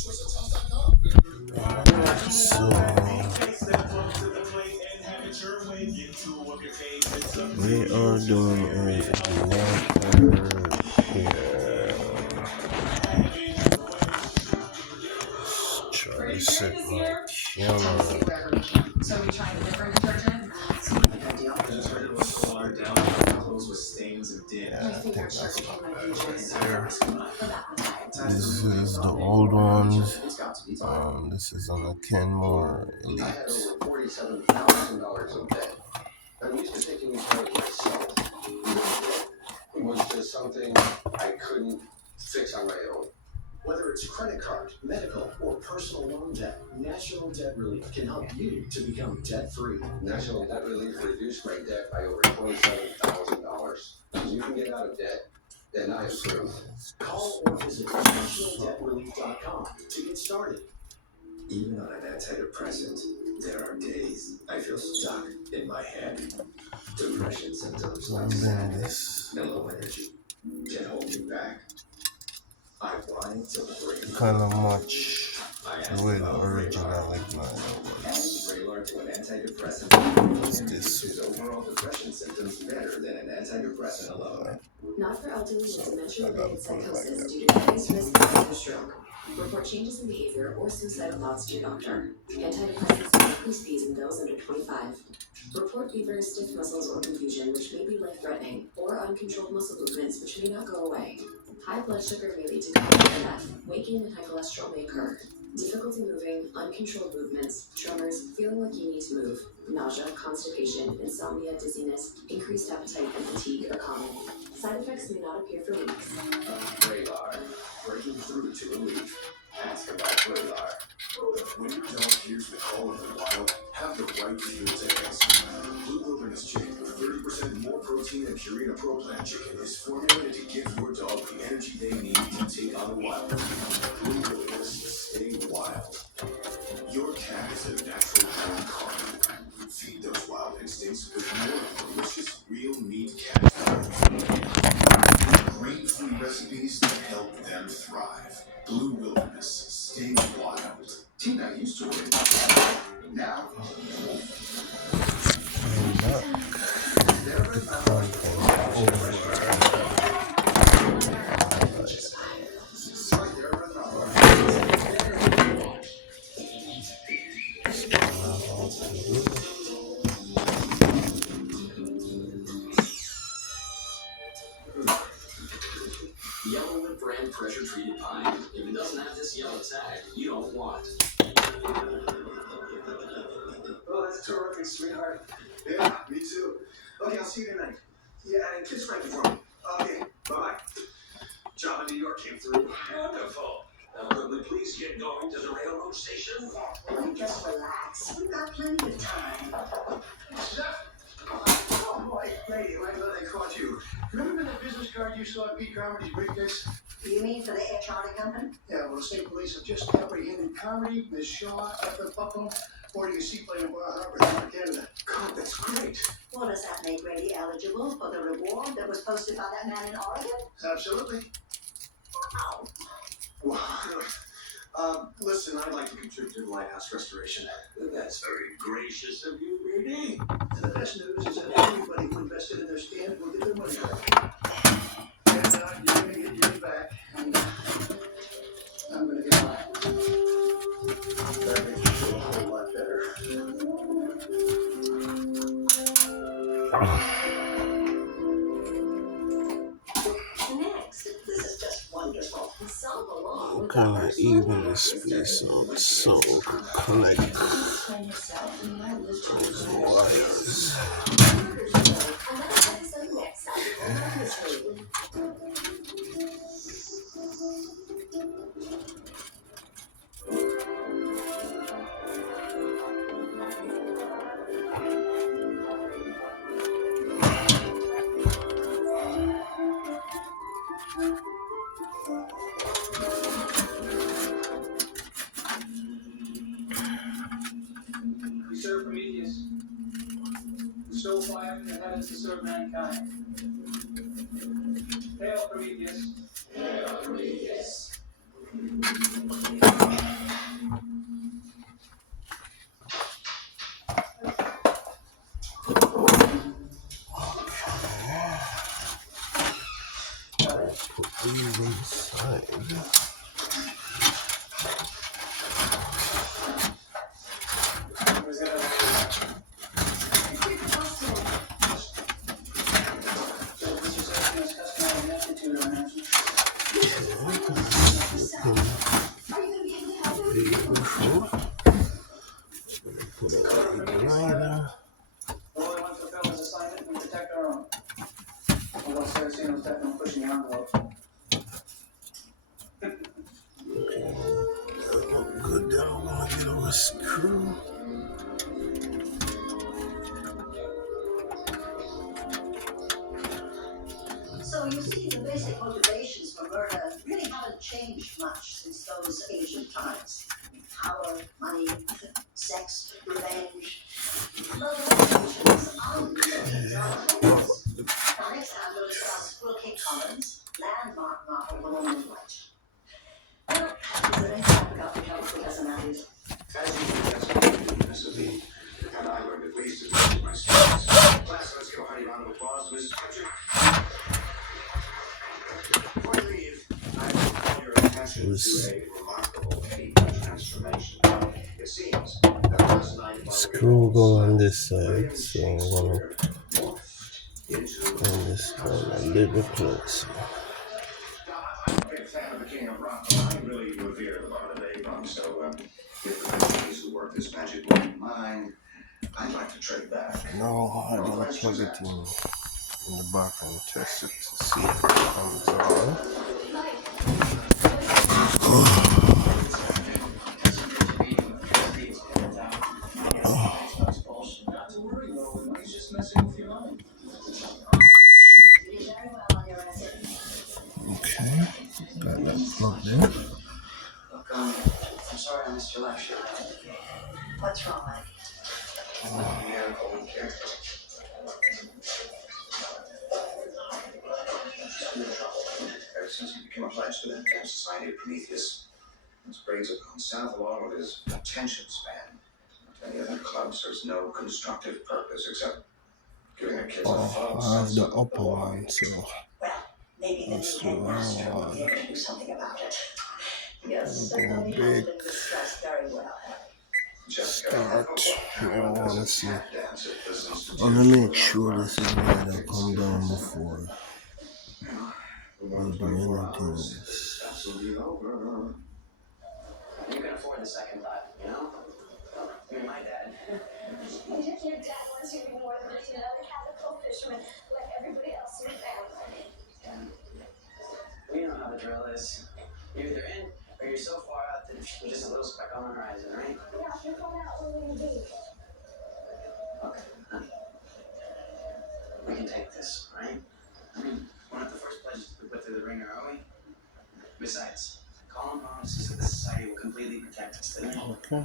So we are doing a vlog here. Try to set my camera. So we tried a different detergent. Detergent was so watered down, clothes with stains and damage. Yeah, I think that's not bad right there. This is the old ones. This is on the Kenmore Elite. I had over $47,000 in debt. I'm used to taking care of myself. It was just something I couldn't fix on my own. Whether it's credit card, medical, or personal loan debt, National Debt Relief can help you to become debt-free. National Debt Relief reduced my debt by over $27,000. You can get out of debt, and I approve. Call or visit nationaldebtrelief.com to get started. Even on an antidepressant, there are days I feel stuck in my head. Depression symptoms like sadness and low energy can hold me back. I wanted to break. Kind of much the way the original Ignite was. Vraylar to an antidepressant. What's this? His overall depression symptoms better than an antidepressant alone. Not for elderly with dementia-related psychosis due to increased risk of stroke. Report changes in behavior or suicidal thoughts to your doctor. Antidepressants may increase fees in those under 25. Report fever, stiff muscles, or confusion, which may be life-threatening, or uncontrolled muscle movements, which may not go away. High blood sugar may lead to cardiac death. Weight gain and high cholesterol may occur. Difficulty moving, uncontrolled movements, tremors, feeling like you need to move, nausea, constipation, insomnia, dizziness, increased appetite, and fatigue are common. Side effects may not appear for weeks. Vraylar, breaking through to relief. Ask about Vraylar. When your dog hears the call of the wild, have the right field to answer. Blue Wilderness Chicken with 30% more protein and Purina Pro Plan chicken is formulated to give your dog the energy they need to take on the wild. Blue Wilderness, stay wild. Your cat is a natural born carnivore. Feed those wild instincts with more delicious real meat cat food. Grain-free recipes that help them thrive. Blue Wilderness, stay wild. Tina used to win. Now, Yellow Lip brand pressure treated pine. If it doesn't have this yellow tag, you don't want. Oh, that's terrific, sweetheart. Yeah, me too. Okay, I'll see you tonight. Yeah, and kiss Frankie for me. Okay, bye-bye. Job in New York came through. Wonderful. Could we please get going to the railroad station? Well, just relax. We've got plenty of time. Chef! Oh, boy, lady, I'm glad I caught you. Remember the business card you saw in Pete Carmody's briefcase? You mean for the air trolley company? Yeah, well, the state police have just apprehended Carmody, Miss Shaw, F.F. Buckham, boarding a seaplane in Bar Harbor, Canada. God, that's great. Well, does that make Grady eligible for the reward that was posted by that man in Oregon? Absolutely. Wow. Listen, I'd like to contribute to the lighthouse restoration. That's very gracious of you, Grady. And the best news is that everybody who invested in their stand will get their money back. And you're going to get yours back. And I'm going to get mine. That makes me feel a whole lot better. Next, this is just wonderful. Some along with Kind of even the space on so connect those wires. We serve Prometheus, who stole fire from the heavens to serve mankind. Hail Prometheus. Hail Prometheus. a screw. So you see, the basic motivations for murder really haven't changed much since those ancient times. Power, money, sex, revenge. But the motivations aren't the same as our homes. Now, next time we'll discuss Will Kate Collins' landmark novel, The Woman in White. Well, is there anything I've got to help Professor Matthews? As you suggested, Miss Levine, and I learned at least as much as my students. Class, let's give a hearty round of applause to Mrs. Pritchard. Before you leave, I will call your attention to a remarkable transformation. It seems that last night, Screw go on this side, so I'm gonna turn this down a little closer. I'm a big fan of the King of Rock. I really revere the Bard of Avon, so if the companies who work this magic wouldn't mind, I'd like to trade back. No, I'm gonna plug it in the back and test it to see if it comes on. Not to worry though, he's just messing with your mind. You did very well on your essay. Okay, got that plugged in. Look, I'm sorry I missed your lecture. What's wrong, Mike? Miracle and care. Ever since he became a pledge to the Damn Society of Prometheus, his grades have gone south along with his attention span. Not any other club serves no constructive purpose except giving their kids a false I have sense the of upper belonging. one, so Well, maybe the that's new the headmaster will one. be able to do something about it. Yes, Go certainly big. handled distress very well. Start. I want to see. I I want to make sure this is right. I'll come down before I do anything else. You can afford the second thought, you know? You're my dad. Your dad wants you even more than just another calico fisherman, like everybody else in your family. We know how the drill is. You're either in or you're so far out that you're just a little speck on the horizon, right? Yeah, if you're going out, where will you be? Okay, honey. We can take this, right? I mean, we're not the first pledges to be put through the ringer, are we? Besides, Colin promises that the society will completely protect us today. Okay.